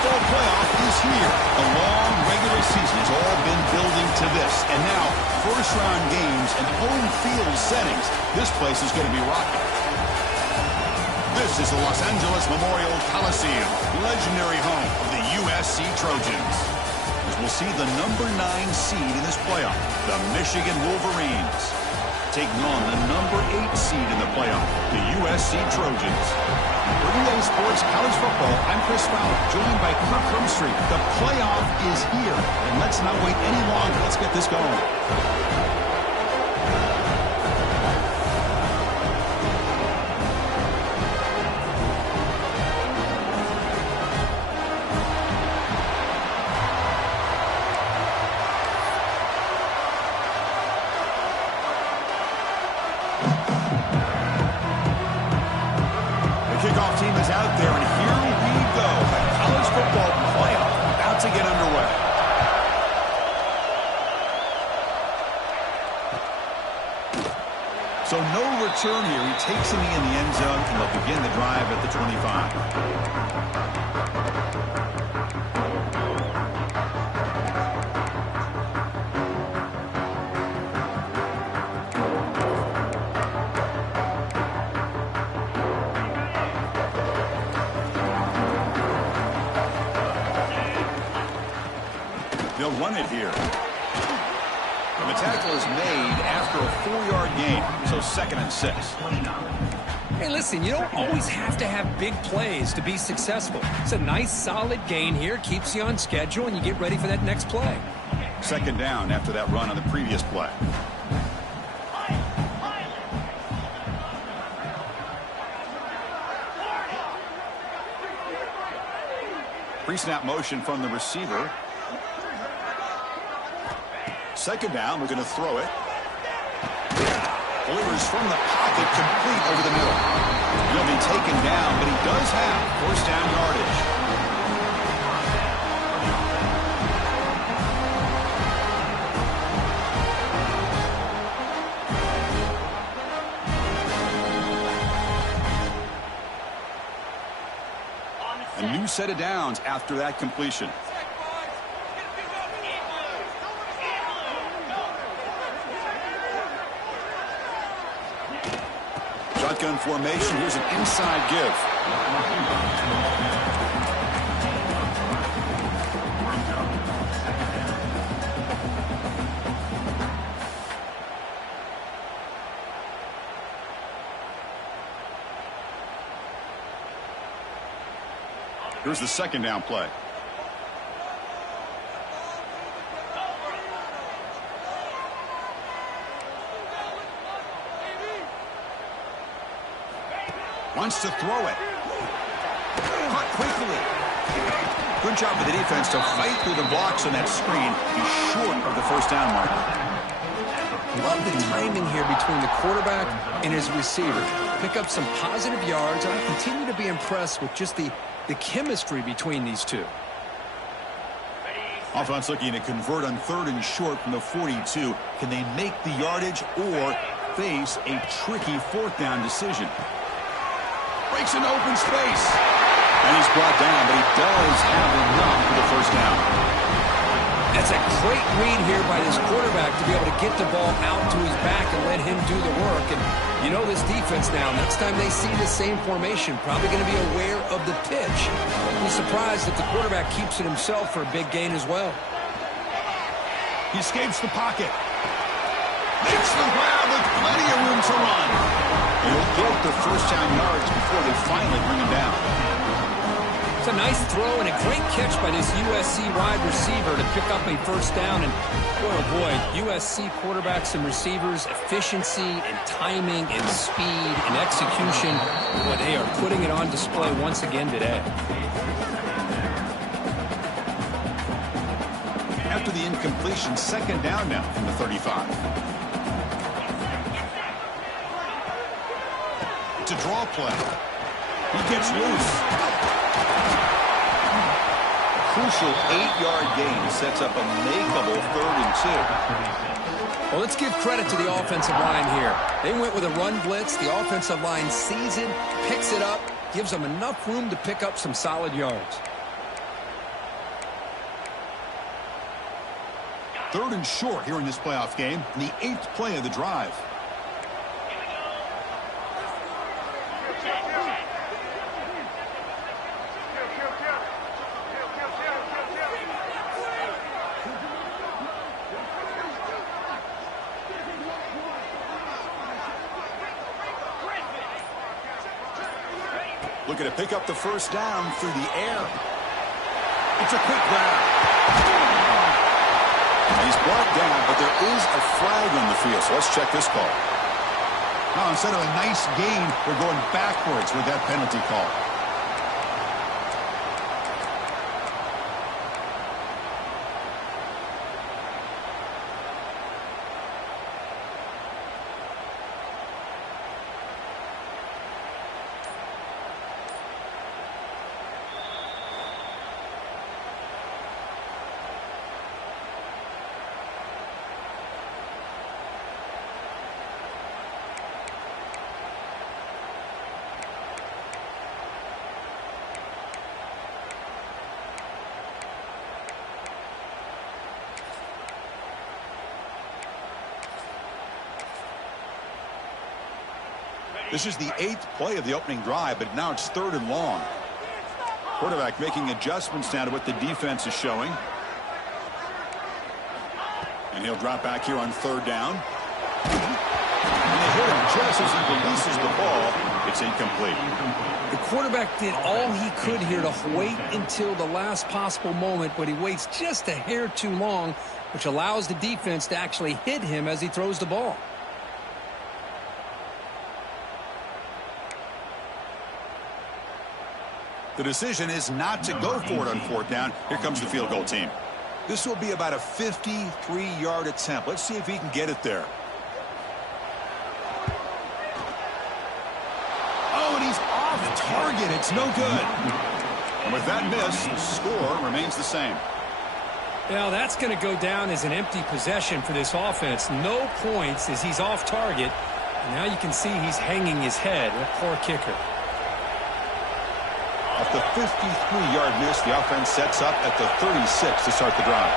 football playoff is here. The long regular season has all been building to this. And now, first-round games and home field settings. This place is going to be rocking. This is the Los Angeles Memorial Coliseum, legendary home of the USC Trojans. As we'll see the number 9 seed in this playoff, the Michigan Wolverines, taking on the number 8 seed in the playoff, the USC Trojans. For EA Sports College Football, I'm Chris Fowler, joined by Kirk Herbstreit. The playoff is here, and let's not wait any longer. Let's get this going. Kickoff team is out there, and here we go. The college football playoff about to get underway. So no return here. He takes it in the end zone, and they'll begin the drive at the 25. They'll run it here. And the tackle is made after a 4-yard gain, so 2nd and 6. Hey, listen, you don't always have to have big plays to be successful. It's a nice, solid gain here, keeps you on schedule, and you get ready for that next play. 2nd down after that run on the previous play. Pre-snap motion from the receiver. 2nd down, we're going to throw it. Delivers from the pocket, complete over the middle. He'll be taken down, but he does have 1st down yardage. A new set of downs after that completion. Shotgun formation. Here's an inside give. Here's the 2nd down play. Wants to throw it. Caught quickly. Good job of the defense to fight through the blocks on that screen. He's short of the 1st down mark. Love the timing here between the quarterback and his receiver. Pick up some positive yards, and I continue to be impressed with just the chemistry between these two. Offense looking to convert on 3rd and short from the 42. Can they make the yardage or face a tricky 4th down decision? Breaks into open space. And he's brought down, but he does have enough for the 1st down. That's a great read here by this quarterback to be able to get the ball out to his back and let him do the work. And you know this defense now, next time they see the same formation, probably going to be aware of the pitch. I'll be surprised if the quarterback keeps it himself for a big gain as well. He escapes the pocket. Makes the grab with plenty of room to run. He'll get the 1st down yards before they finally bring him down. It's a nice throw and a great catch by this USC wide receiver to pick up a 1st down. And boy, oh boy, USC quarterbacks and receivers, efficiency and timing and speed and execution. Boy, they are putting it on display once again today. After the incompletion, 2nd down now from the 35. To draw play. He gets loose. Crucial 8-yard gain sets up a makeable 3rd and 2. Well, let's give credit to the offensive line here. They went with a run blitz. The offensive line sees it, picks it up, gives them enough room to pick up some solid yards. 3rd and short here in this playoff game, and the 8th play of the drive. Looking to pick up the first down through the air. It's a quick grab. He's brought down, but there is a flag on the field, so let's check this call. Now, instead of a nice gain, we're going backwards with that penalty call. This is the 8th play of the opening drive, but now it's 3rd and long. Quarterback making adjustments now to what the defense is showing. And he'll drop back here on 3rd down. And they hit him just as he releases the ball. It's incomplete. The quarterback did all he could here to wait until the last possible moment, but he waits just a hair too long, which allows the defense to actually hit him as he throws the ball. The decision is not to go for it on 4th down. Here comes the field goal team. This will be about a 53-yard attempt. Let's see if he can get it there. Oh, and he's off target. It's no good. And with that miss, the score remains the same. Well, that's going to go down as an empty possession for this offense. No points as he's off target. And now you can see he's hanging his head. A poor kicker. Off the 53-yard miss, the offense sets up at the 36 to start the drive.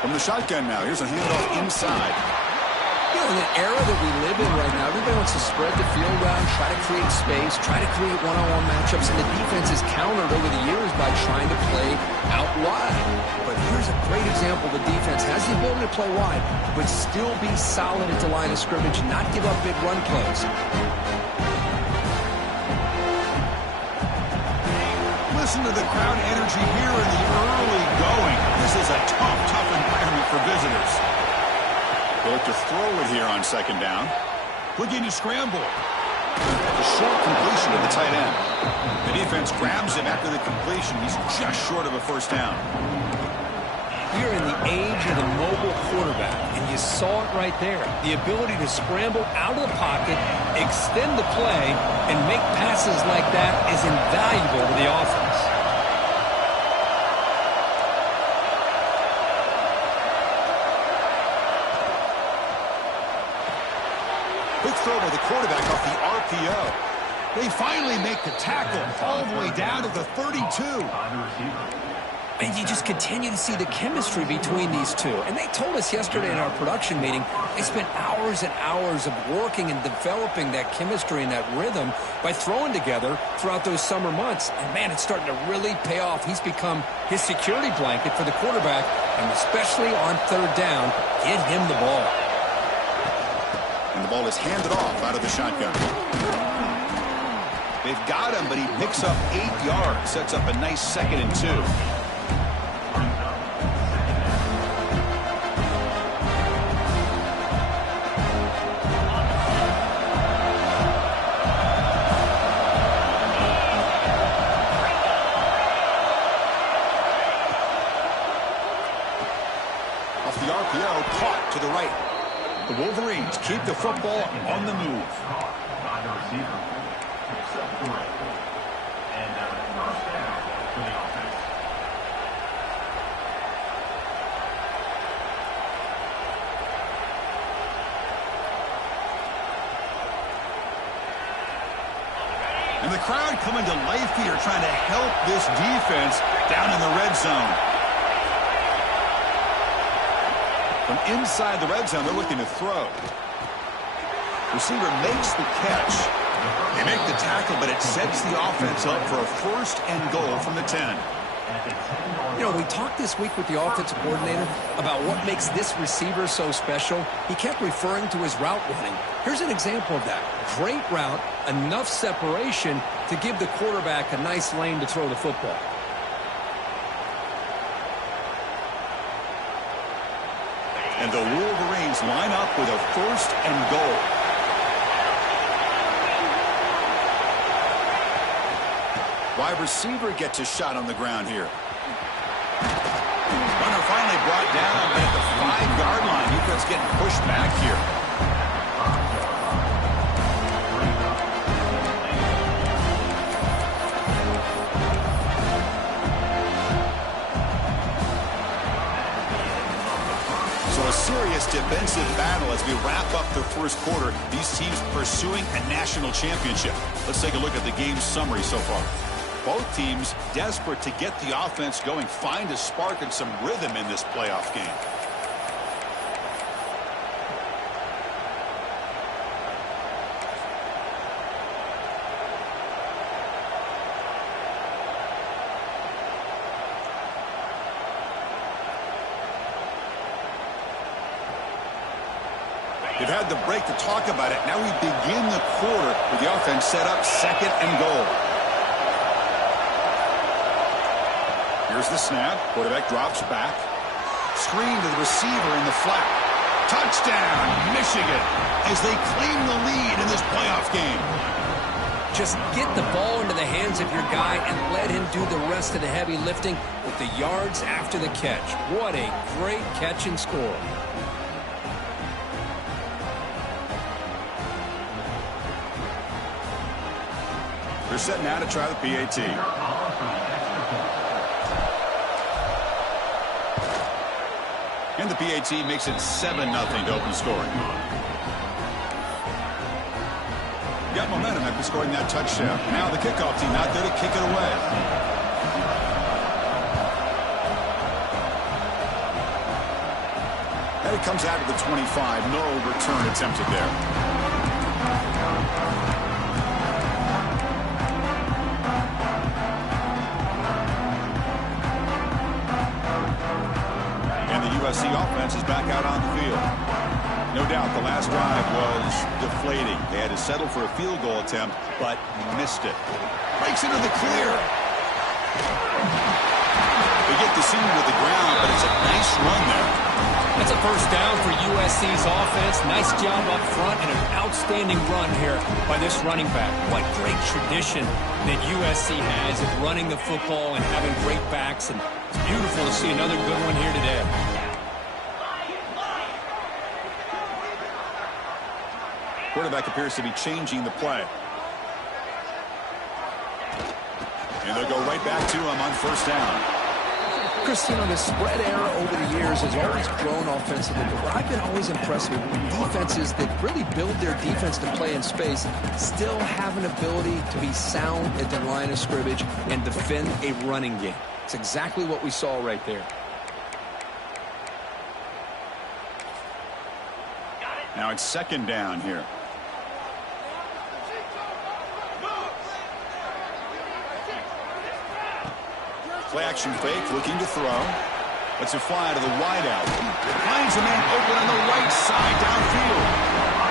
From the shotgun now, here's a handoff inside. You know, in the era that we live in right now, everybody wants to spread the field around, try to create space, try to create one-on-one matchups, and the defense is countered over the years by trying to play out wide. But here's a great example. The defense has the ability to play wide, but still be solid at the line of scrimmage, not give up big run plays. Listen to the crowd energy here in the early going. This is a tough environment for visitors. They look to throw it here on 2nd down. Looking to scramble. A short completion to the tight end. The defense grabs him after the completion. He's just short of a first down. We are in the age of the mobile quarterback, and you saw it right there. The ability to scramble out of the pocket, extend the play, and make passes like that is invaluable to the offense. Quick throw by the quarterback off the RPO. They finally make the tackle all the way down to the 32. And you just continue to see the chemistry between these two. And they told us yesterday in our production meeting, they spent hours and hours of working and developing that chemistry and that rhythm by throwing together throughout those summer months. And, man, it's starting to really pay off. He's become his security blanket for the quarterback, and especially on 3rd down, get him the ball. And the ball is handed off out of the shotgun. They've got him, but he picks up 8 yards, sets up a nice 2nd and 2. Off the RPO, caught to the right. The Wolverines keep the football on the move. And the crowd coming to life here, trying to help this defense down in the red zone. From inside the red zone, they're looking to throw. Receiver makes the catch. They make the tackle, but it sets the offense up for a 1st and goal from the 10. You know, we talked this week with the offensive coordinator about what makes this receiver so special. He kept referring to his route running. Here's an example of that. Great route, enough separation to give the quarterback a nice lane to throw the football. And the Wolverines line up with a 1st and goal. Wide receiver gets a shot on the ground here. Runner finally brought down, but at the 5-yard line, defense getting pushed back here. So a serious defensive battle as we wrap up the 1st quarter. These teams pursuing a national championship. Let's take a look at the game summary so far. Both teams desperate to get the offense going, find a spark and some rhythm in this playoff game. They've had the break to talk about it. Now we begin the quarter with the offense set up 2nd and goal. Here's the snap. Quarterback drops back. Screen to the receiver in the flat. Touchdown, Michigan, as they claim the lead in this playoff game. Just get the ball into the hands of your guy and let him do the rest of the heavy lifting with the yards after the catch. What a great catch and score. They're set now to try the PAT. And the PAT makes it 7-0 to open scoring. Got momentum after scoring that touchdown. Now the kickoff team out there to kick it away. And it comes out of the 25. No return attempted there. USC offense is back out on the field. No doubt the last drive was deflating. They had to settle for a field goal attempt, but missed it. Breaks into the clear. They get the seam with the ground, but it's a nice run there. That's a 1st down for USC's offense. Nice job up front and an outstanding run here by this running back. What great tradition that USC has of running the football and having great backs. And it's beautiful to see another good one here today. Quarterback appears to be changing the play. And they'll go right back to him on 1st down. Chris, you know, the spread era over the years has always grown offensively, but what I've been always impressed with defenses that really build their defense to play in space still have an ability to be sound at the line of scrimmage and defend a running game. It's exactly what we saw right there. Now it's 2nd down here. Play action fake, looking to throw. Lets it fly to the wideout. Finds a man open on the right side downfield.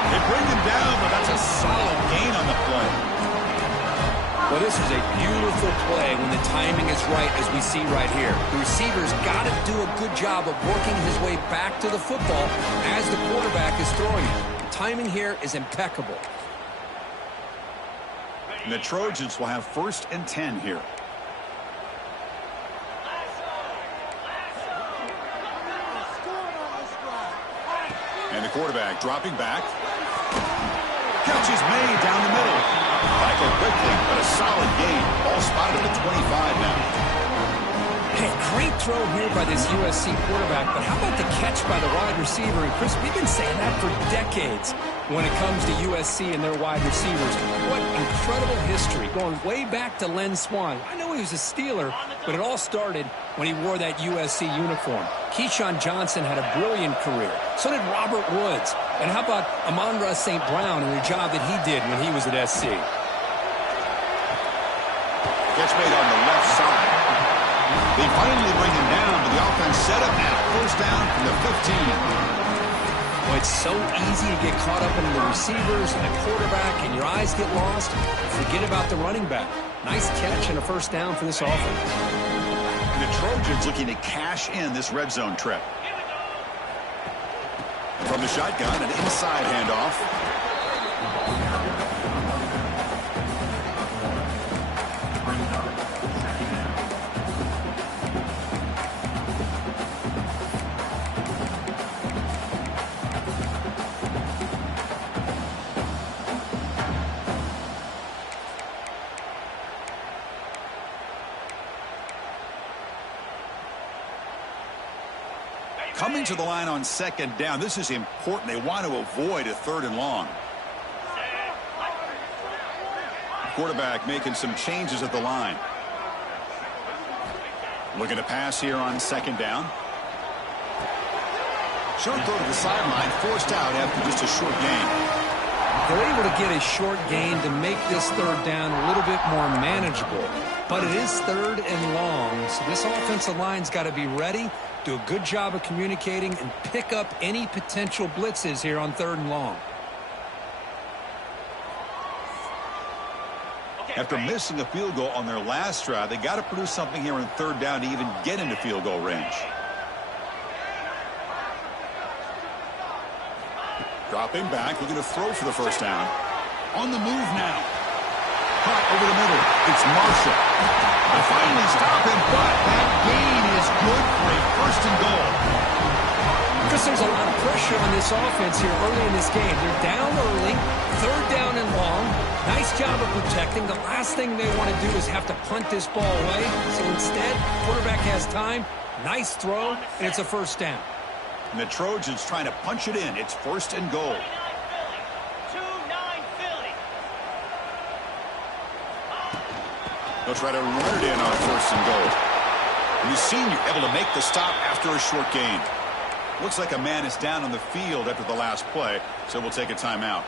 They bring him down, but that's a solid gain on the play. Well, this is a beautiful play when the timing is right, as we see right here. The receiver's got to do a good job of working his way back to the football as the quarterback is throwing it. The timing here is impeccable. And the Trojans will have 1st and 10 here. And the quarterback dropping back. Catch is made down the middle. Tackled quickly, but a solid gain. Ball spotted at the 25 now. Hey, great throw here by this USC quarterback, but how about the catch by the wide receiver? And Chris, we've been saying that for decades. when it comes to USC and their wide receivers. What incredible history, going way back to Len Swan. I know he was a Steeler, but it all started when he wore that USC uniform. Keyshawn Johnson had a brilliant career. So did Robert Woods. And how about Amon-Ra St. Brown and the job that he did when he was at SC? Gets made on the left side. They finally bring him down, but the offense set up now. First down from the 15. Well, it's so easy to get caught up in the receivers and the quarterback, and your eyes get lost. Forget about the running back. Nice catch and a first down for this offense. And the Trojans looking to cash in this red zone trip. From the shotgun, an inside handoff. Coming to the line on second down. This is important. They want to avoid a third and long. Quarterback making some changes at the line. Looking to pass here on second down. Short throw to the sideline, forced out after just a short gain. They're able to get a short gain to make this third down a little bit more manageable. But it is third and long, so this offensive line's got to be ready, do a good job of communicating, and pick up any potential blitzes here on third and long. After missing a field goal on their last drive, they got to produce something here on third down to even get into field goal range. Dropping back, looking to throw for the first down. On the move now. Caught over the middle. It's Marshall. They finally stop him, but that gain is good for a first and goal. Because there's a lot of pressure on this offense here early in this game. They're down early, third down and long. Nice job of protecting. The last thing they want to do is have to punt this ball away. So instead, quarterback has time. Nice throw, and it's a first down. And the Trojans trying to punch it in. It's first and goal. They'll try to run it in on first and goal. And the senior able to make the stop after a short gain. Looks like a man is down on the field after the last play, so we'll take a timeout.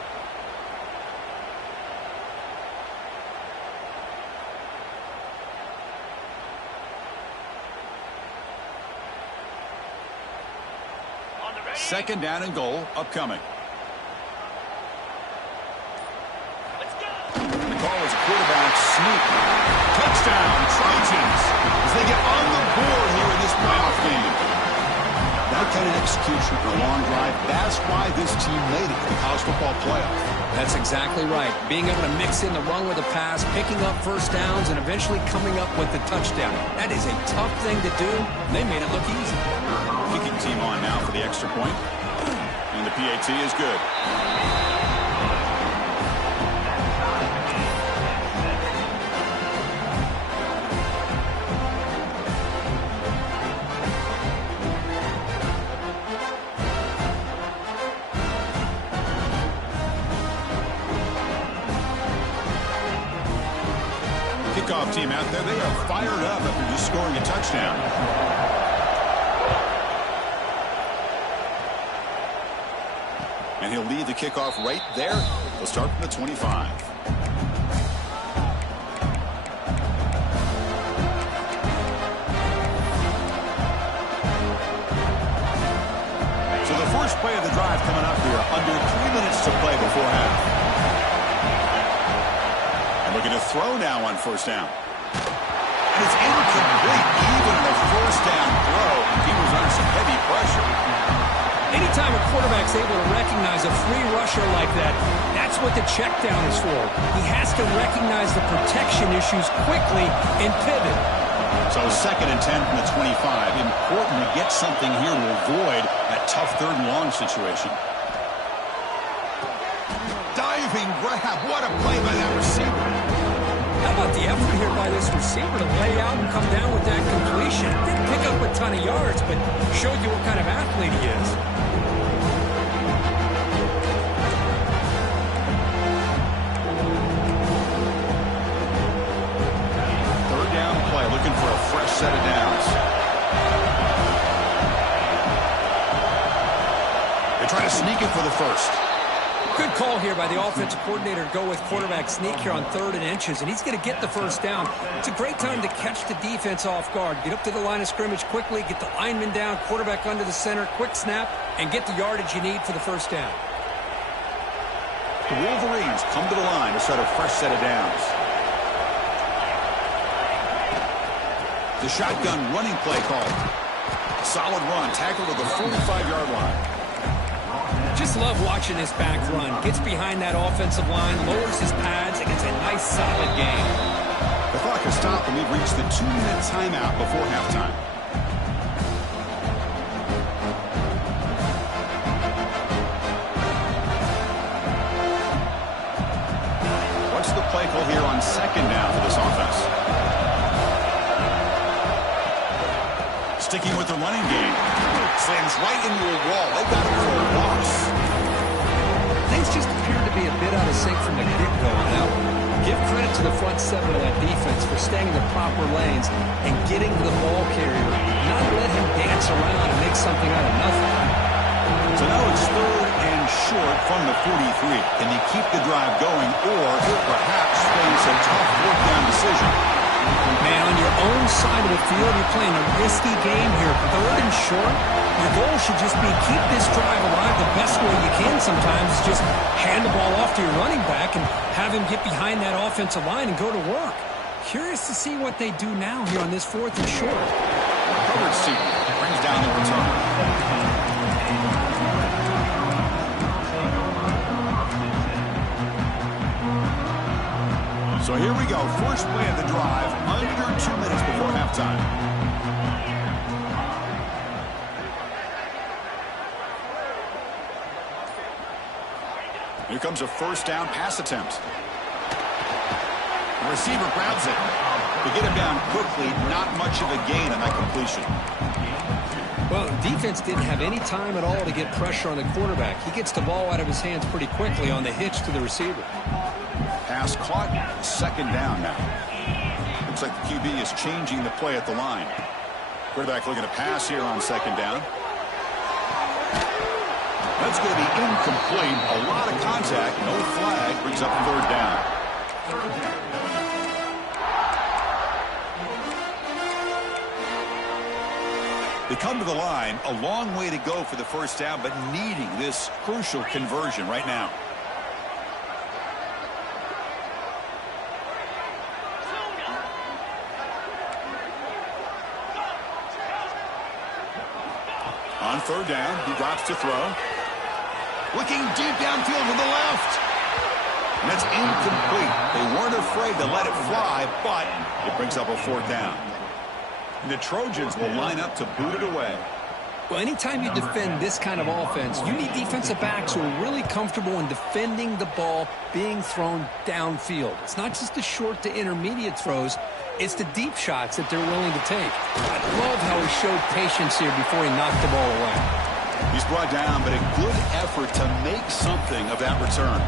Second down and goal upcoming. The call is a quarterback sneak. Touchdown, Trojans, as they get on the board here in this playoff game. That kind of execution for a long drive, that's why this team made it to the college football playoff. That's exactly right. Being able to mix in the run with the pass, picking up first downs, and eventually coming up with the touchdown. That is a tough thing to do. They made it look easy. Kicking team on now for the extra point. And the PAT is good. Kickoff team out there, they are fired up after just scoring a touchdown. And he'll lead the kickoff right there. We'll start from the 25. So the first play of the drive coming up here. Under 3 minutes to play before half. And looking to throw now on first down. And it's incomplete. Even the first down throw, he was under some heavy pressure. Anytime a quarterback's able to recognize a free rusher like that, that's what the check down is for. He has to recognize the protection issues quickly and pivot. So second and 10 from the 25. Important to get something here to avoid that tough third and long situation. Diving grab. What a play by that receiver. How about the effort here by this receiver to lay out and come down with that completion? Didn't pick up a ton of yards, but showed you what kind of athlete he is. for the first. Good call here by the offensive coordinator to go with quarterback sneak here on 3rd and inches, and he's going to get the first down. It's a great time to catch the defense off guard. Get up to the line of scrimmage quickly, get the lineman down, quarterback under the center, quick snap, and get the yardage you need for the first down. The Wolverines come to the line to start a fresh set of downs. The shotgun running play called. Solid run, tackled to the 45-yard line. Just love watching this back run. Gets behind that offensive line, lowers his pads, and gets a nice solid gain. The clock has stopped, and we've reached the 2-minute timeout before halftime. What's the play call here on 2nd down for this offense? Sticking with the running game. Slams right into a wall. They've got him for a loss. Things just appear to be a bit out of sync from the get-go on that one. Give credit to the front 7 of that defense for staying in the proper lanes and getting to the ball carrier, not let him dance around and make something out of nothing. So now it's 3rd and short from the 43. Can they keep the drive going or perhaps face a tough 4th down decision? Man, on your own side of the field, you're playing a risky game here. 3rd and short. Your goal should just be keep this drive alive the best way you can sometimes. Is just hand the ball off to your running back and have him get behind that offensive line and go to work. Curious to see what they do now here on this 4th and short. Hubbard Seaton brings down the return. So here we go. First play of the drive, under 2 minutes before halftime. Here comes a first down pass attempt. The receiver grabs it. To get him down quickly, not much of a gain on that completion. Well, defense didn't have any time at all to get pressure on the quarterback. He gets the ball out of his hands pretty quickly on the hitch to the receiver. Pass caught, 2nd down now. Looks like the QB is changing the play at the line. Quarterback looking to pass here on 2nd down. That's going to be incomplete. A lot of contact, no flag, brings up 3rd down. They come to the line, a long way to go for the first down, but needing this crucial conversion right now. On 3rd down, he drops to throw. Looking deep downfield to the left. And that's incomplete. They weren't afraid to let it fly, but it brings up a 4th down. And the Trojans will line up to boot it away. Well, anytime you defend this kind of offense, you need defensive backs who are really comfortable in defending the ball being thrown downfield. It's not just the short to intermediate throws. It's the deep shots that they're willing to take. I love how he showed patience here before he knocked the ball away. He's brought down, but a good effort to make something of that return.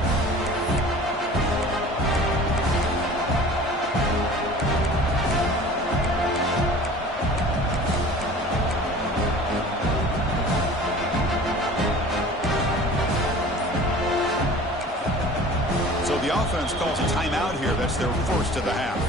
So the offense calls a timeout here. That's their first of the half.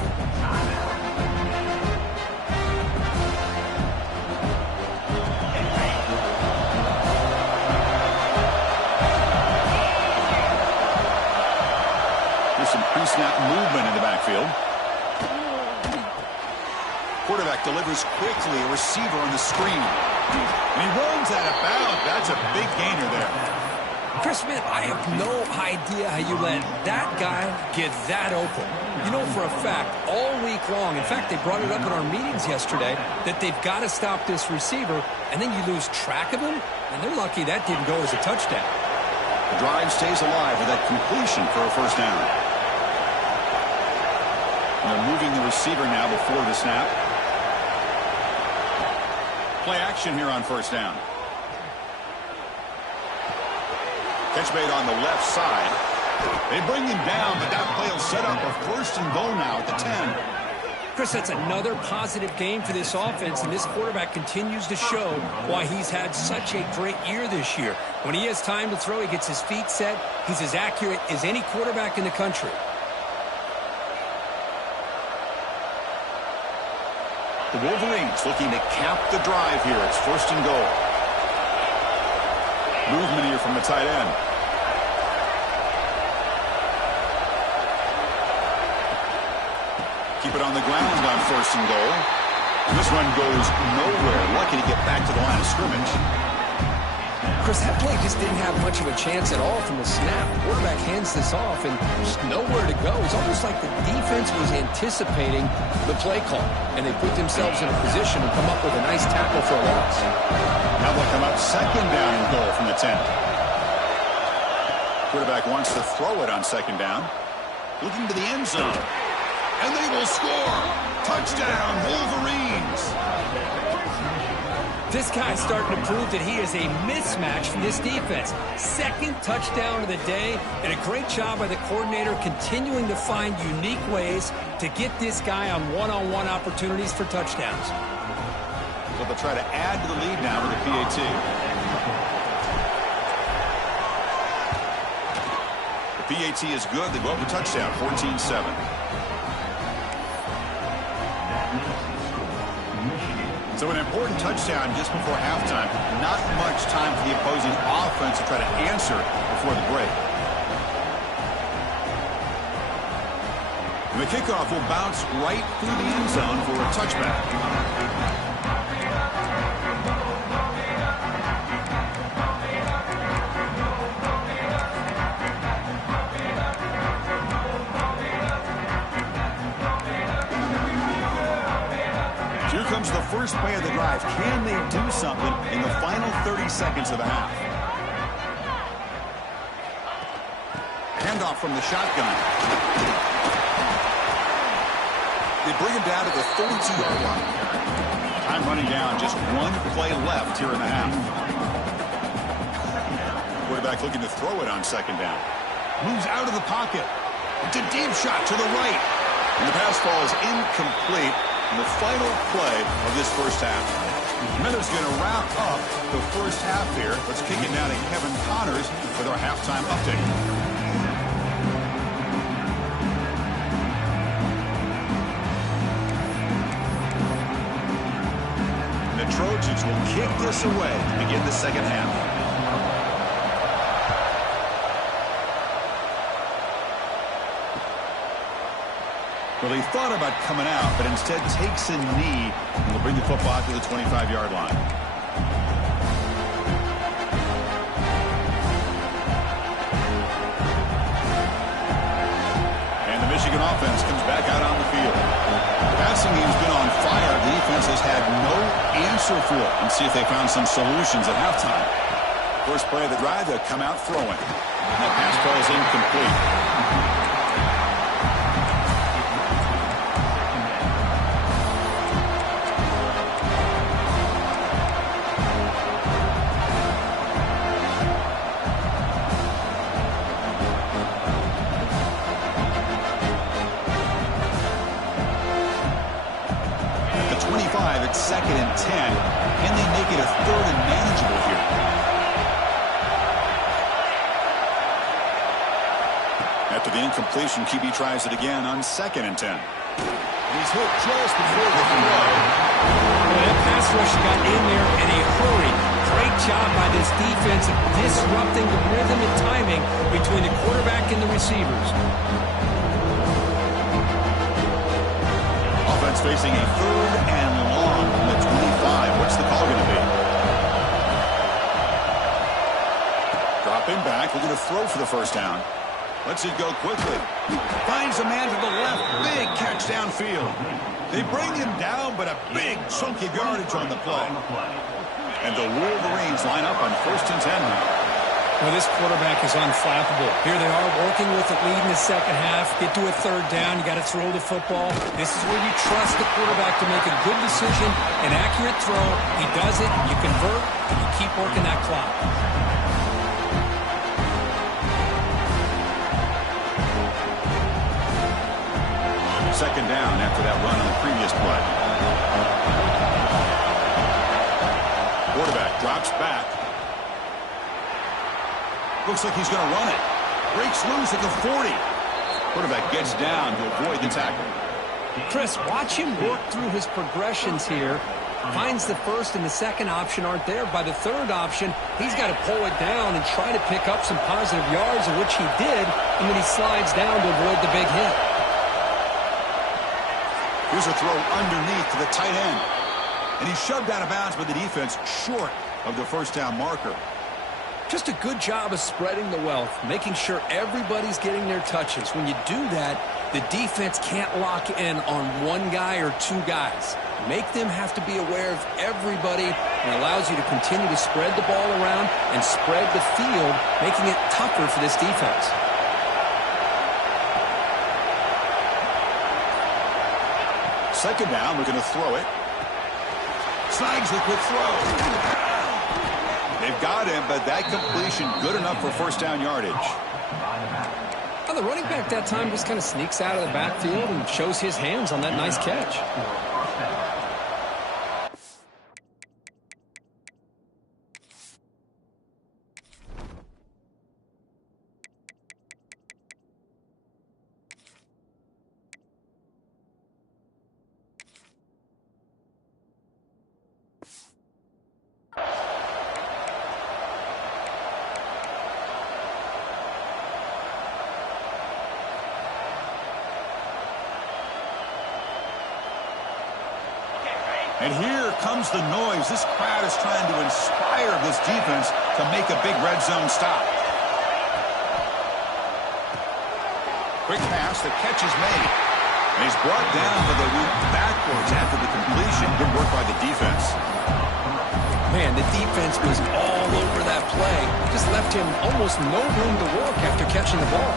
Some pre-snap movement in the backfield. Quarterback delivers quickly, a receiver on the screen. And he runs out of bounds. That's a big gainer there. Chris, man, I have no idea how you let that guy get that open. You know for a fact, all week long, in fact, they brought it up in our meetings yesterday, that they've got to stop this receiver, and then you lose track of him, and they're lucky that didn't go as a touchdown. The drive stays alive with that completion for a first down. They're moving the receiver now before the snap. Play action here on first down. Catch made on the left side. They bring him down, but that play will set up a 1st and goal now at the 10. Chris, that's another positive game for this offense, and this quarterback continues to show why he's had such a great year this year. When he has time to throw, he gets his feet set. He's as accurate as any quarterback in the country. The Wolverines looking to cap the drive here. It's 1st and goal. Movement here from the tight end. Keep it on the ground on 1st and goal. This run goes nowhere. Lucky to get back to the line of scrimmage. Chris, that play just didn't have much of a chance at all from the snap. The quarterback hands this off and just nowhere to go. It's almost like the defense was anticipating the play call, and they put themselves in a position to come up with a nice tackle for a loss. Now they'll come up 2nd down and goal from the 10. Quarterback wants to throw it on 2nd down. Looking to the end zone. And they will score. Touchdown, Wolverines. This guy's starting to prove that he is a mismatch from this defense. 2nd touchdown of the day, and a great job by the coordinator continuing to find unique ways to get this guy on one-on-one opportunities for touchdowns. So they'll try to add to the lead now with a PAT. The PAT is good. They go up a touchdown, 14-7. So an important touchdown just before halftime. Not much time for the opposing offense to try to answer before the break. And the kickoff will bounce right through the end zone for a touchback. Here comes the first play of the drive. Can they do something in the final 30 seconds of the half? Handoff from the shotgun. They bring him down to the 32-yard line. Time running down. Just one play left here in the half. Quarterback looking to throw it on 2nd down. Moves out of the pocket. It's a deep shot to the right. And the pass ball is incomplete. The final play of this first half. Miller's going to wrap up the first half here. Let's kick it now to Kevin Connors with our halftime update. The Trojans will kick this away to begin the second half. Well, he thought about coming out, but instead takes a knee and will bring the football to the 25-yard line. And the Michigan offense comes back out on the field. The passing game's been on fire. The defense has had no answer for it. And see if they found some solutions at halftime. First play of the drive, they'll come out throwing. And that pass ball is incomplete. It's 2nd and 10. Can they make it a 3rd and manageable here? After the incompletion, QB tries it again on 2nd and 10. He's hit just before the throw. Well, that pass rush got in there in a hurry. Great job by this defense of disrupting the rhythm and timing between the quarterback and the receivers. Offense facing a 3rd and long from the 25. What's the call going to be? Dropping back, looking to throw for the first down. Lets it go quickly. Finds a man to the left. Big catch downfield. They bring him down, but a big chunk of yardage on the play. And the Wolverines line up on 1st and 10 now. Well, this quarterback is unflappable. Here they are working with the lead in the second half. Get to a 3rd down. You got to throw the football. This is where you trust the quarterback to make a good decision, an accurate throw. He does it. You convert, and you keep working that clock. Second down after that run on the previous play. Quarterback drops back. Looks like he's going to run it. Breaks loose at the 40. Quarterback gets down to avoid the tackle. Chris, watch him work through his progressions here. Finds the first and the second option aren't there. By the third option, he's got to pull it down and try to pick up some positive yards, of which he did, and then he slides down to avoid the big hit. Here's a throw underneath to the tight end. And he's shoved out of bounds by the defense short of the first down marker. Just a good job of spreading the wealth, making sure everybody's getting their touches. When you do that, the defense can't lock in on one guy or two guys. Make them have to be aware of everybody, and allows you to continue to spread the ball around and spread the field, making it tougher for this defense. Second down, we're going to throw it. Snags the quick throw. They've got him, but that completion good enough for first down yardage. Well, the running back that time just kind of sneaks out of the backfield and shows his hands on that nice catch. And here comes the noise. This crowd is trying to inspire this defense to make a big red zone stop. Quick pass, the catch is made. And he's brought down, but they went backwards after the completion. Good work by the defense. Man, the defense was all over that play. Just left him almost no room to work after catching the ball.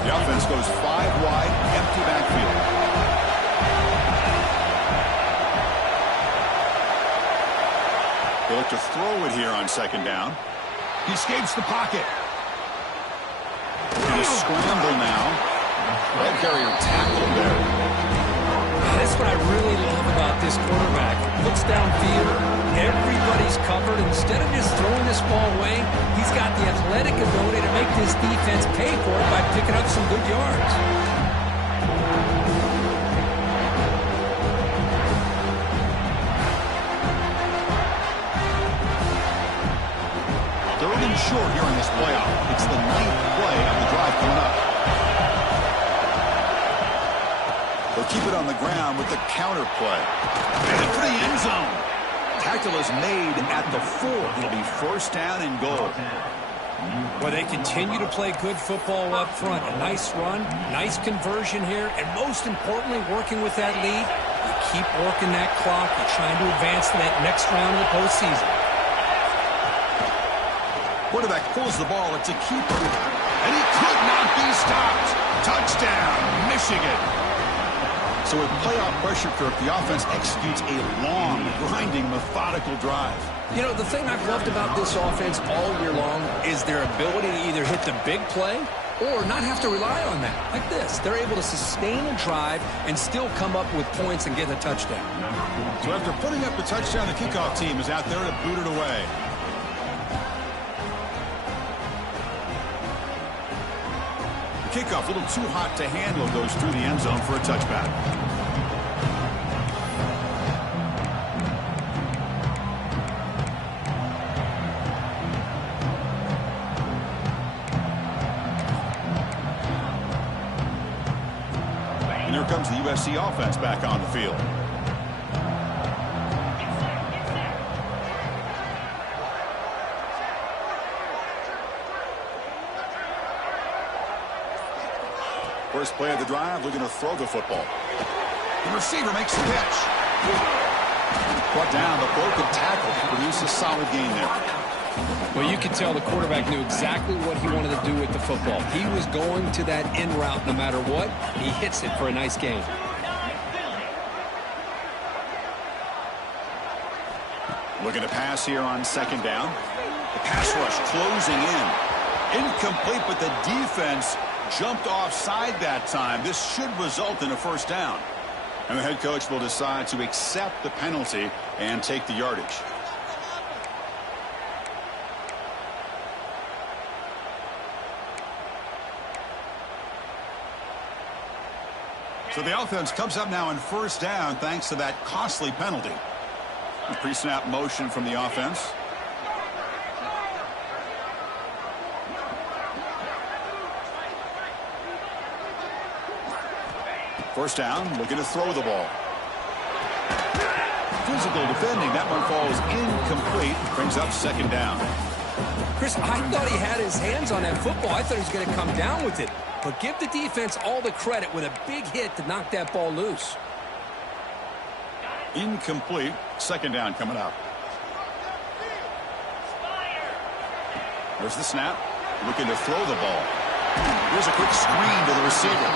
The offense goes 5 wide, empty backfield. They look to throw it here on second down. He escapes the pocket. In a scramble now. Ball carrier tackled there. That's what I really love about this quarterback. Looks downfield, everybody's covered. Instead of just throwing this ball away, he's got the athletic ability to make this defense pay for it by picking up some good yards. Third and short here in this playoff. It's the 9th play of the drive coming up. They'll keep it on the ground with the counter play. And for the end zone. Tackle is made at the 4. It'll be first down and goal. Well, they continue to play good football up front. A nice run, nice conversion here, and most importantly, working with that lead, you keep working that clock. You're trying to advance to that next round of the postseason. Quarterback pulls the ball. It's a keeper. And he could not be stopped. Touchdown, Michigan. So with playoff pressure, Kirk, the offense executes a long, grinding, methodical drive. You know, the thing I've loved about this offense all year long is their ability to either hit the big play or not have to rely on that. Like this. They're able to sustain a drive and still come up with points and get a touchdown. So after putting up the touchdown, the kickoff team is out there to boot it away. Kickoff, a little too hot to handle, goes through the end zone for a touchback. And here comes the USC offense back on the field. First play of the drive, looking to throw the football. The receiver makes the catch. Brought down, the broken tackle produces a solid gain there. Well, you could tell the quarterback knew exactly what he wanted to do with the football. He was going to that in route no matter what. He hits it for a nice gain. Looking to pass here on second down. The pass rush closing in. Incomplete, but the defense jumped offside that time. This should result in a first down. And the head coach will decide to accept the penalty and take the yardage. So the offense comes up now on first down thanks to that costly penalty. The pre-snap motion from the offense. First down, looking to throw the ball. Physical defending. That one falls incomplete. Brings up second down. Chris, I thought he had his hands on that football. I thought he was going to come down with it. But give the defense all the credit with a big hit to knock that ball loose. Incomplete. Second down coming up. There's the snap. Looking to throw the ball. Here's a quick screen to the receiver.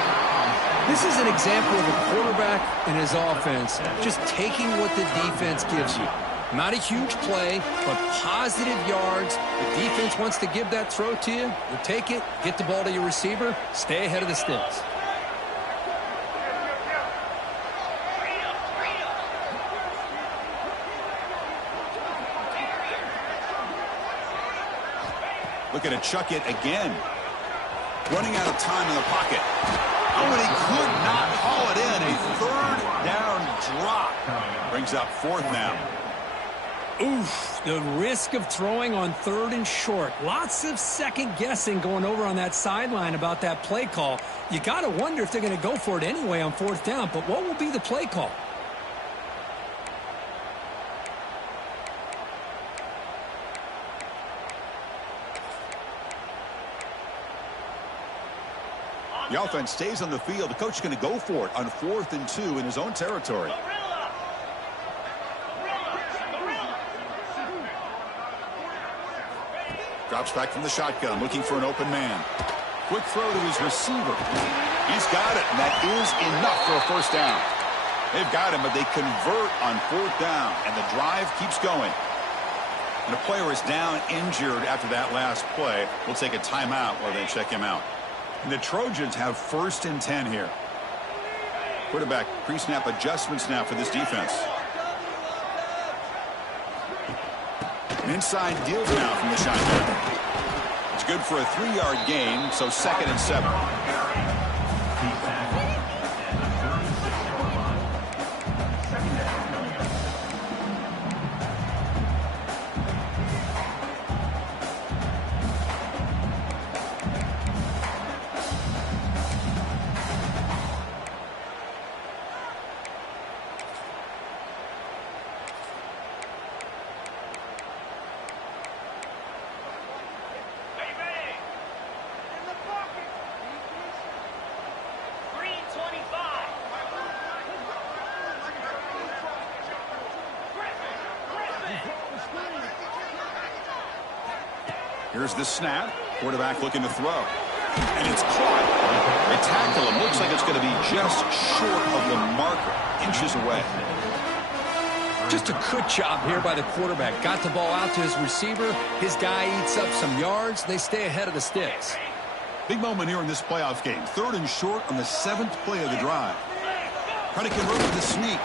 This is an example of a quarterback and his offense just taking what the defense gives you. Not a huge play, but positive yards. The defense wants to give that throw to you. You take it, get the ball to your receiver, stay ahead of the sticks. Looking to chuck it again. Running out of time in the pocket. Oh, and he could not haul it in. A third down drop. Brings up fourth now. Oof, the risk of throwing on third and short. Lots of second guessing going over on that sideline about that play call. You got to wonder if they're going to go for it anyway on fourth down, but what will be the play call? The offense stays on the field. The coach is going to go for it on 4th and 2 in his own territory. Drops back from the shotgun, looking for an open man. Quick throw to his receiver. He's got it, and that is enough for a first down. They've got him, but they convert on 4th down, and the drive keeps going. And a player is down injured after that last play. We'll take a timeout while they check him out. And the Trojans have 1st and 10 here. Quarterback pre-snap adjustments now for this defense. An inside deal now from the shotgun. It's good for a 3-yard gain, so 2nd and 7. Here's the snap. Quarterback looking to throw. And it's caught. They tackle him. Looks like it's going to be just short of the marker. Inches away. Just a good job here by the quarterback. Got the ball out to his receiver. His guy eats up some yards. They stay ahead of the sticks. Big moment here in this playoff game. 3rd and short on the 7th play of the drive. Trying to convert with the sneak.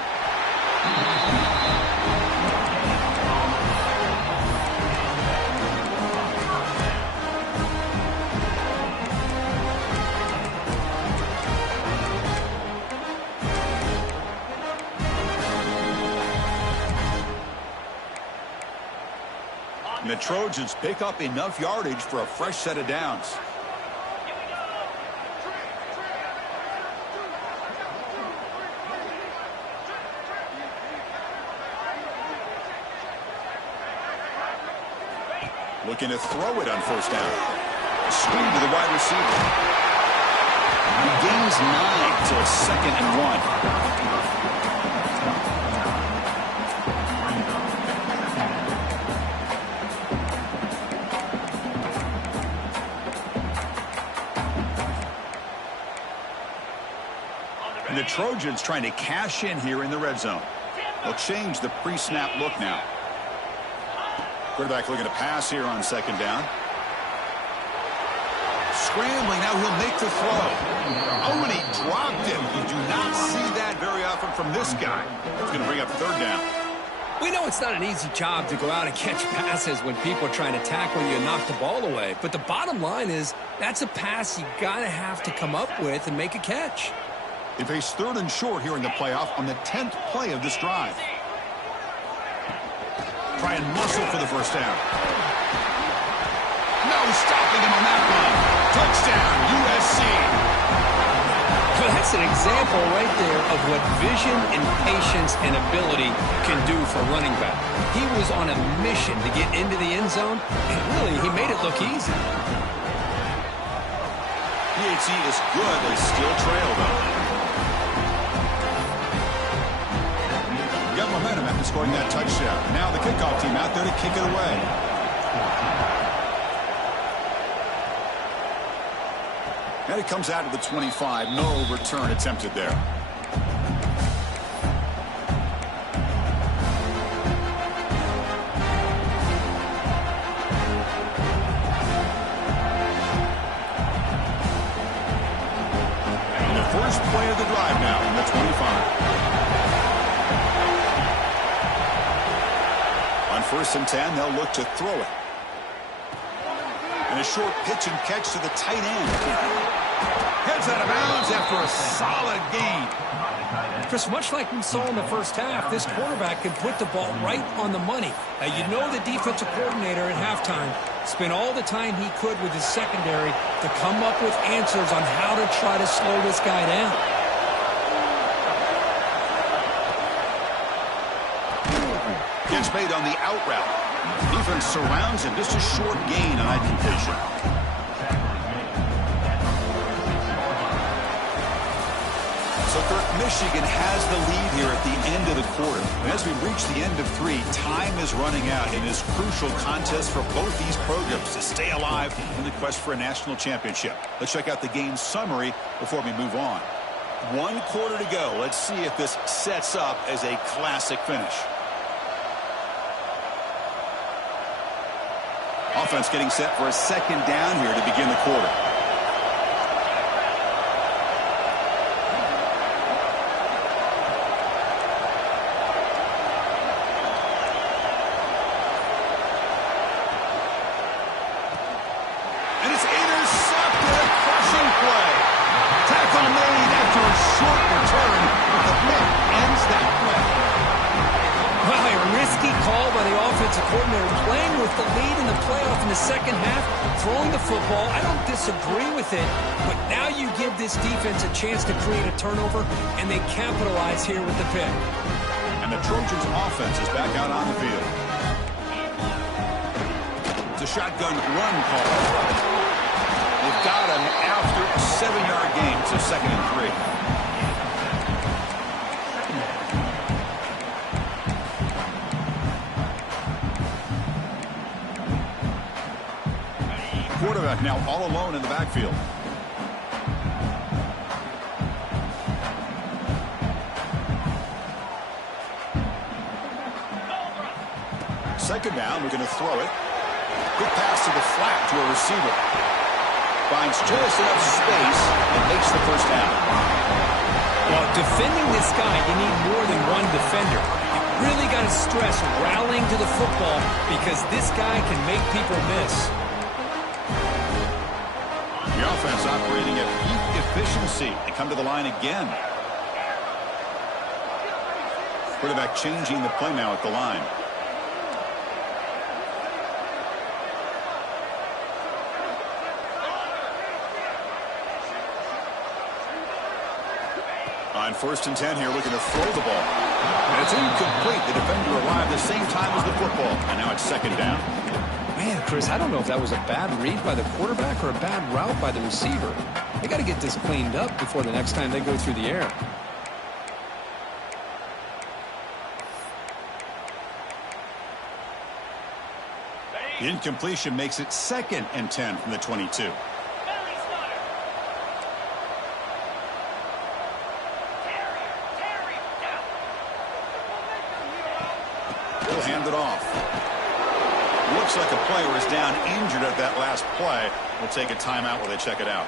And the Trojans pick up enough yardage for a fresh set of downs. Looking to throw it on 1st down. Screen to the wide receiver. He gains 9 till 2nd and 1. And the Trojans trying to cash in here in the red zone. They'll change the pre-snap look now. Quarterback looking to pass here on second down. Scrambling, now he'll make the throw. Oh, and he dropped it. You do not see that very often from this guy. It's going to bring up third down. We know it's not an easy job to go out and catch passes when people are trying to tackle you and knock the ball away. But the bottom line is that's a pass you got to have to come up with and make a catch. They face third and short here in the playoff on the 10th play of this drive. Try and muscle for the first down. No stopping him on that one. Touchdown, USC. Well, that's an example right there of what vision and patience and ability can do for running back. He was on a mission to get into the end zone, and really, he made it look easy. PHC is good. They still trail, though. Got momentum after scoring that touchdown. Now the kickoff team out there to kick it away. And it comes out to the 25. No return attempted there. And the first play of the drive now in the 25. On 1st and 10, they'll look to throw it. And a short pitch and catch to the tight end. Heads out of bounds after a solid gain. Chris, much like we saw in the first half, this quarterback can put the ball right on the money. Now, you know the defensive coordinator at halftime spent all the time he could with his secondary to come up with answers on how to try to slow this guy down. Catch made on the out route. Defense surrounds him. Just a short gain on that completion. So Michigan has the lead here at the end of the quarter. And as we reach the end of 3, time is running out in this crucial contest for both these programs to stay alive in the quest for a national championship. Let's check out the game summary before we move on. 1 quarter to go. Let's see if this sets up as a classic finish. Offense getting set for a second down here to begin the quarter. And it's intercepted. A crushing play. Tackle made after a short return, but the pick ends that play. Well, a risky call by the offensive coordinator, playing with the lead in the playoff in the second half, throwing the football. I don't disagree with it, but now you give this defense a chance to create a turnover, and they capitalize here with the pick. And the Trojans' offense is back out on the field. It's a shotgun run call. They've got him after a 7-yard gain, so 2nd and 3. Quarterback now all alone in the backfield. Second down, we're going to throw it. Quick pass to the flat to a receiver. Finds just enough space and makes the first down. Well, defending this guy, you need more than one defender. You really got to stress rallying to the football because this guy can make people miss. The offense operating at peak efficiency. They come to the line again. Quarterback changing the play now at the line. On 1st and 10 here, looking to throw the ball. And it's incomplete. The defender arrived the same time as the football. And now it's 2nd down. Man, Chris, I don't know if that was a bad read by the quarterback or a bad route by the receiver. They got to get this cleaned up before the next time they go through the air. The incompletion makes it 2nd and 10 from the 22. He'll hand it off. Looks like a player is down injured at that last play. We'll take a timeout while they check it out.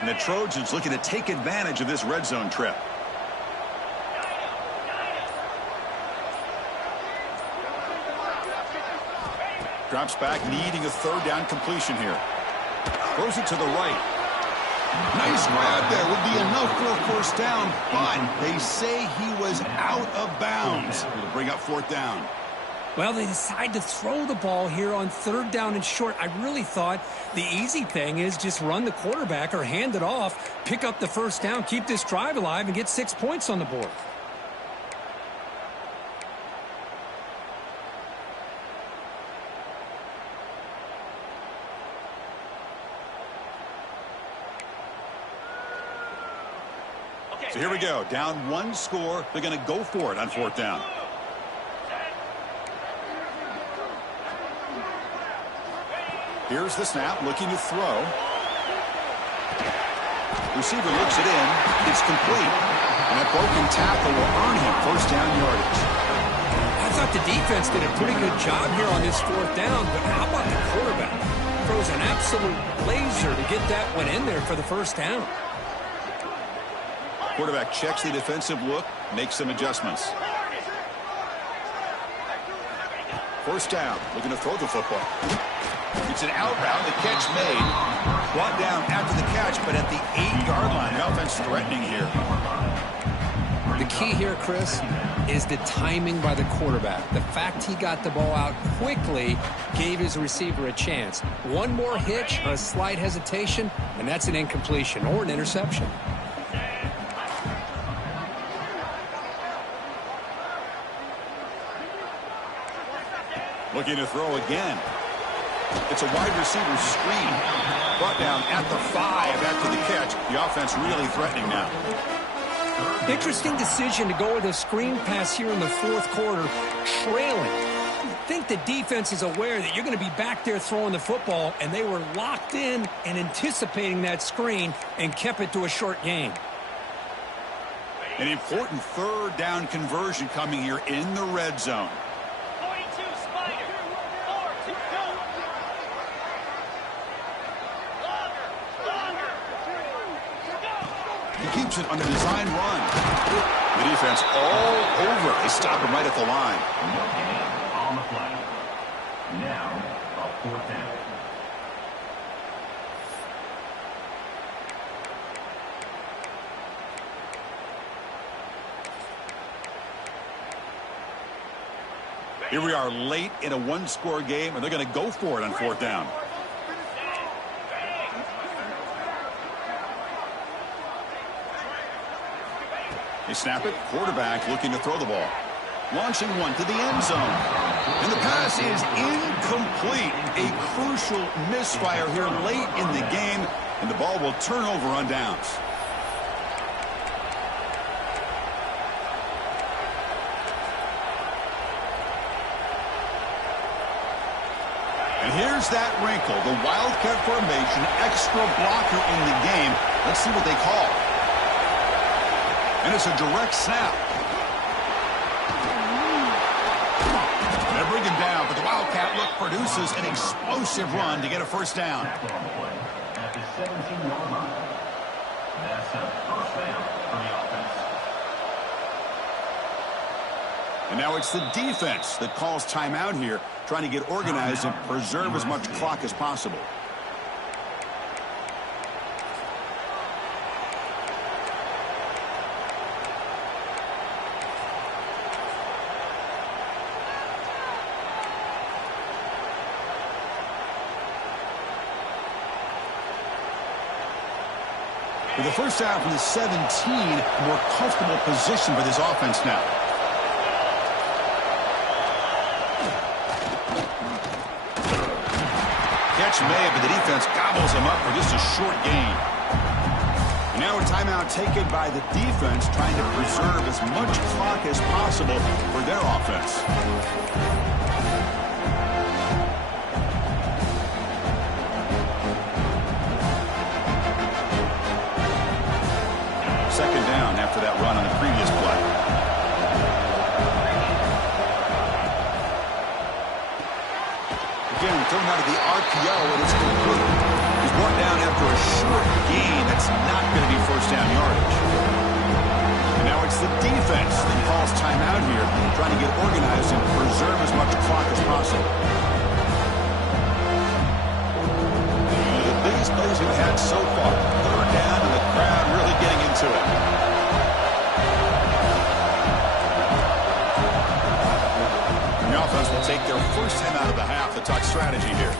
And the Trojans looking to take advantage of this red zone trip. Drops back, needing a third down completion here. Throws it to the right. Nice grab there. Would be enough for a first down, but they say he was out of bounds. It'll bring up fourth down. Well, they decide to throw the ball here on third down and short. I really thought the easy thing is just run the quarterback or hand it off, pick up the first down, keep this drive alive, and get 6 points on the board. So here we go. Down one score. They're going to go for it on fourth down. Here's the snap, looking to throw. Receiver looks it in. It's complete. And that broken tackle will earn him first down yardage. I thought the defense did a pretty good job here on this fourth down, but how about the quarterback? Throws an absolute laser to get that one in there for the first down. Quarterback checks the defensive look, makes some adjustments. First down, looking to throw the football. It's an out route, the catch made. Brought down after the catch, but at the 8-yard line. The offense threatening here. The key here, Chris, is the timing by the quarterback. The fact he got the ball out quickly gave his receiver a chance. One more hitch, a slight hesitation, and that's an incompletion or an interception. Looking to throw again. It's a wide receiver screen. Brought down at the 5 after the catch. The offense really threatening now. Interesting decision to go with a screen pass here in the fourth quarter, trailing. You think the defense is aware that you're going to be back there throwing the football, and they were locked in and anticipating that screen and kept it to a short gain. An important third down conversion coming here in the red zone. He keeps it on the design run. The defense all over. They stop him right at the line. On the play. Now, a fourth down. Here we are late in a one-score game, and they're going to go for it on fourth down. They snap it. Quarterback looking to throw the ball. Launching one to the end zone. And the pass is incomplete. A crucial misfire here late in the game. And the ball will turn over on downs. And here's that wrinkle. The Wildcat formation, extra blocker in the game. Let's see what they call. And it's a direct snap. They bring him down, but the Wildcat look produces an explosive run to get a first down. At the 17-yard line. That's a first down for the offense. And now it's the defense that calls timeout here, trying to get organized and preserve as much clock as possible. With the first down from the 17, a more comfortable position for this offense now. Catch made, but the defense gobbles him up for just a short gain. Now a timeout taken by the defense, trying to preserve as much clock as possible for their offense. Second down after that run on the previous play. Again, thrown out of the RPO, and it's complete. He's brought down after a short gain. That's not going to be first down yardage. And now it's the defense that calls timeout here, trying to get organized and preserve as much clock as possible. One of the biggest plays we've had so far. Third down, and the crowd really getting into it. The offense will take their first time out of the half to talk strategy here.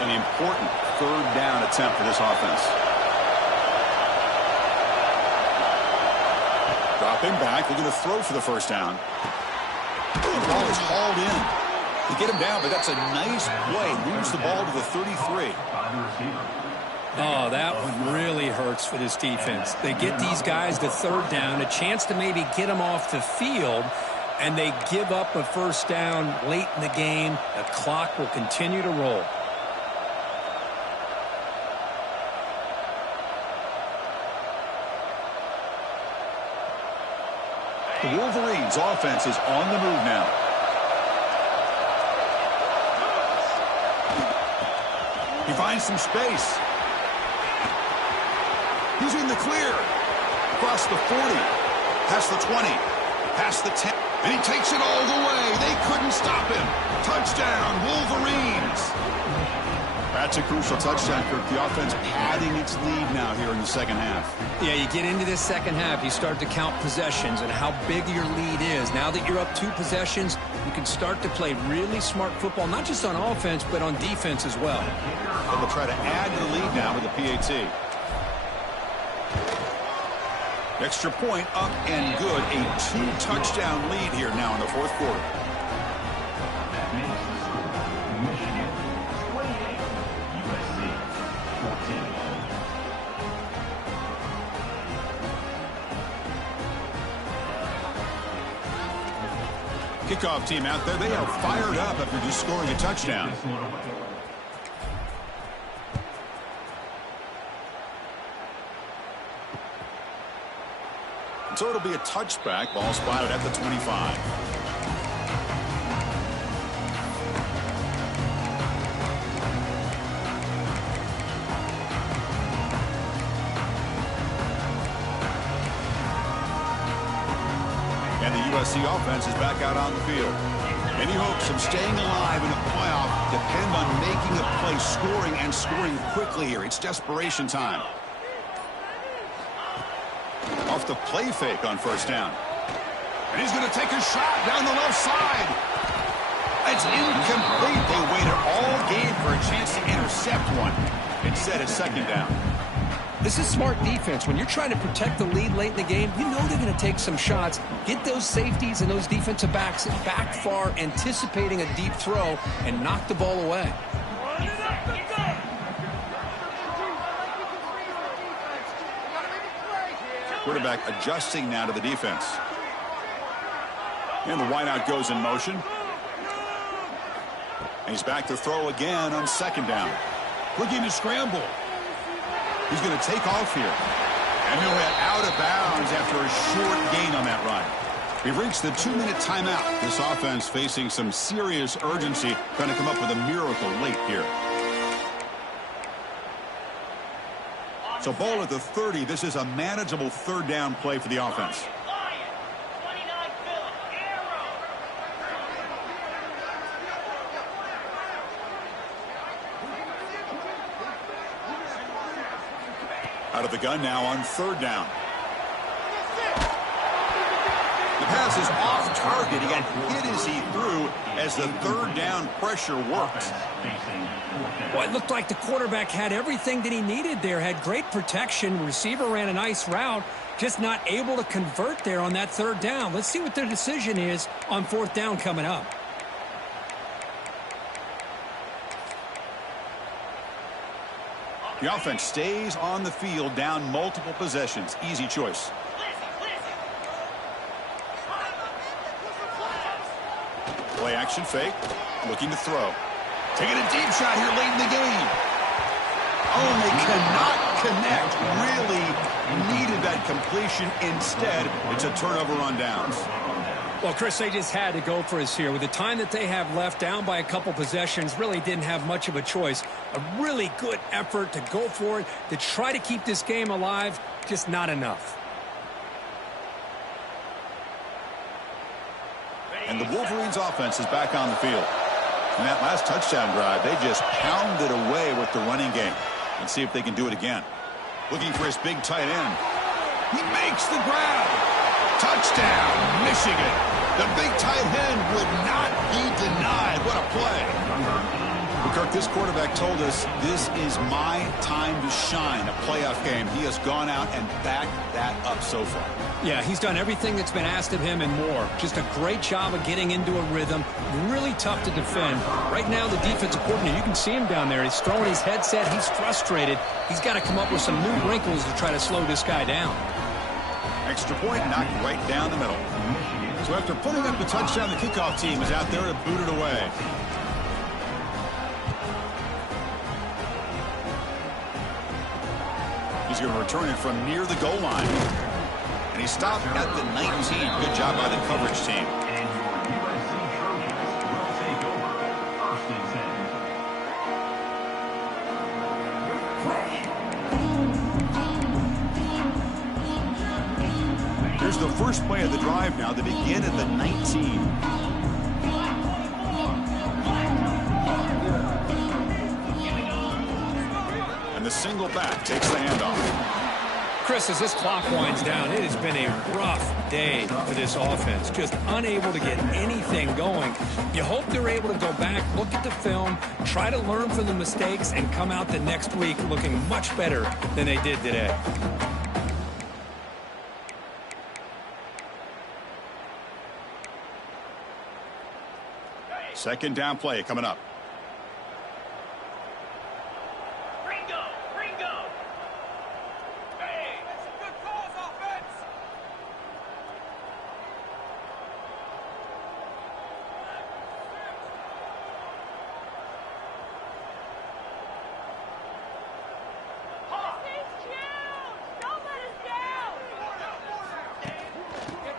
An important third down attempt for this offense. Dropping back, looking to throw for the first down. The ball is hauled in. They get him down, but that's a nice play. Moves the ball to the 33. Oh, that one really hurts for this defense. They get these guys to third down, a chance to maybe get them off the field, and they give up a first down late in the game. The clock will continue to roll. The Wolverines' offense is on the move now. He finds some space. He's in the clear. Across the 40. Past the 20. Past the 10. And he takes it all the way. They couldn't stop him. Touchdown, Wolverines. That's a crucial touchdown, Kirk. The offense padding its lead now here in the second half. Yeah, you get into this second half, you start to count possessions and how big your lead is. Now that you're up 2 possessions, you can start to play really smart football, not just on offense, but on defense as well. And they'll try to add to the lead now with the PAT. Extra point up and good. A 2-touchdown lead here now in the fourth quarter. Kickoff team out there. They are fired up after just scoring a touchdown. So it'll be a touchback. Ball spotted at the 25. And the USC offense is back out on the field. Any hopes of staying alive in a playoff depend on making a play, scoring, and scoring quickly here. It's desperation time. Off the play fake on first down. And he's going to take a shot down the left side. It's incomplete. They waited all game for a chance to intercept one. Instead, it's second down. This is smart defense. When you're trying to protect the lead late in the game, you know they're going to take some shots. Get those safeties and those defensive backs back far, anticipating a deep throw, and knock the ball away. Quarterback adjusting now to the defense. And the wideout goes in motion. And he's back to throw again on second down. Looking to scramble. He's going to take off here. And he'll head out of bounds after a short gain on that run. We've reached the 2-minute timeout. This offense facing some serious urgency, trying to come up with a miracle late here. So ball at the 30. This is a manageable third down play for the offense. Out of the gun now on third down. The pass is off target. He got hit as he threw as the third down pressure worked. Well, it looked like the quarterback had everything that he needed there, had great protection. Receiver ran a nice route, just not able to convert there on that third down. Let's see what their decision is on fourth down coming up. The offense stays on the field, down multiple possessions. Easy choice. Play action fake. Looking to throw. Taking a deep shot here late in the game. Oh, and they cannot connect. Really needed that completion. Instead, it's a turnover on downs. Well, Chris, they just had to go for us here. With the time that they have left, down by a couple possessions, really didn't have much of a choice. A really good effort to go for it, to try to keep this game alive, just not enough. And the Wolverines offense is back on the field. In that last touchdown drive, they just pounded away with the running game. Let's see if they can do it again. Looking for his big tight end. He makes the grab. Touchdown, Michigan. The big tight end would not be denied. What a play. Well, Kirk, this quarterback told us this is my time to shine, a playoff game. He has gone out and backed that up so far. Yeah, he's done everything that's been asked of him and more. Just a great job of getting into a rhythm. Really tough to defend. Right now, the defensive coordinator, you can see him down there. He's throwing his headset. He's frustrated. He's got to come up with some new wrinkles to try to slow this guy down. Extra point knocked right down the middle. So after putting up the touchdown, the kickoff team is out there to boot it away. He's going to return it from near the goal line. And he stopped at the 19. Good job by the coverage team. And your USC Trojans will take over first and 10. Here's the first play of the drive now. They begin at the 19. And the single back takes the handoff. Chris, as this clock winds down, it has been a rough day for this offense. Just unable to get anything going. You hope they're able to go back, look at the film, try to learn from the mistakes, and come out the next week looking much better than they did today. Second down play coming up.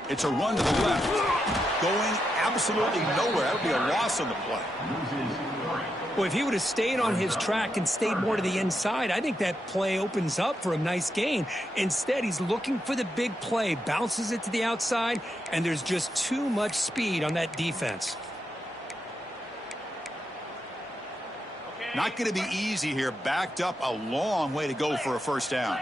It's a run to the left. Going absolutely nowhere. That would be a loss on the play. Well, if he would have stayed on his track and stayed more to the inside, I think that play opens up for a nice gain. Instead, he's looking for the big play, bounces it to the outside, and there's just too much speed on that defense. Not going to be easy here. Backed up a long way to go for a first down.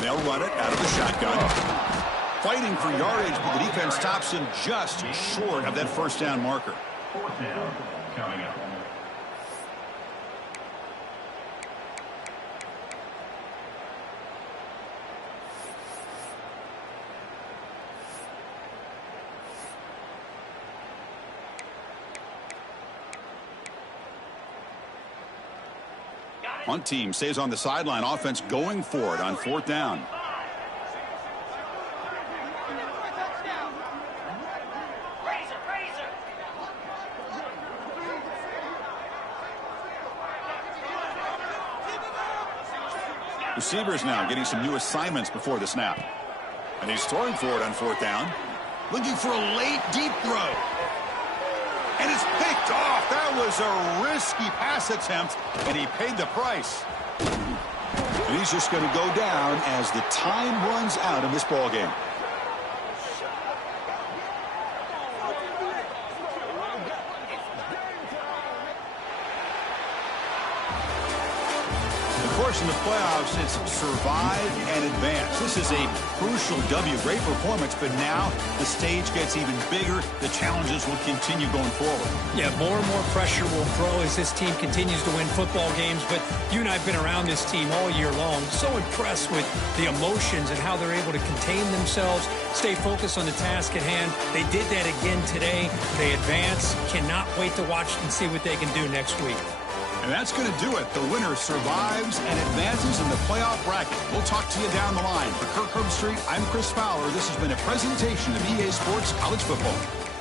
They'll run it out of the shotgun. Fighting for yardage, but the defense stops him just short of that first down marker. Fourth down coming up. Punt team stays on the sideline. Offense going for it on fourth down. Receivers now getting some new assignments before the snap. And he's throwing for it on fourth down. Looking for a late deep throw. And it's picked off. That was a risky pass attempt, and he paid the price. And he's just going to go down as the time runs out in this ball game. Of course, in the playoffs, it's survive and advance. This is a crucial W. Great performance, but now the stage gets even bigger. The challenges will continue going forward. Yeah, more and more pressure will grow as this team continues to win football games. But you and I have been around this team all year long. So impressed with the emotions and how they're able to contain themselves, stay focused on the task at hand. They did that again today. They advance. Cannot wait to watch and see what they can do next week. And that's going to do it. The winner survives and advances in the playoff bracket. We'll talk to you down the line. For Kirk Herbstreit, I'm Chris Fowler. This has been a presentation of EA Sports College Football.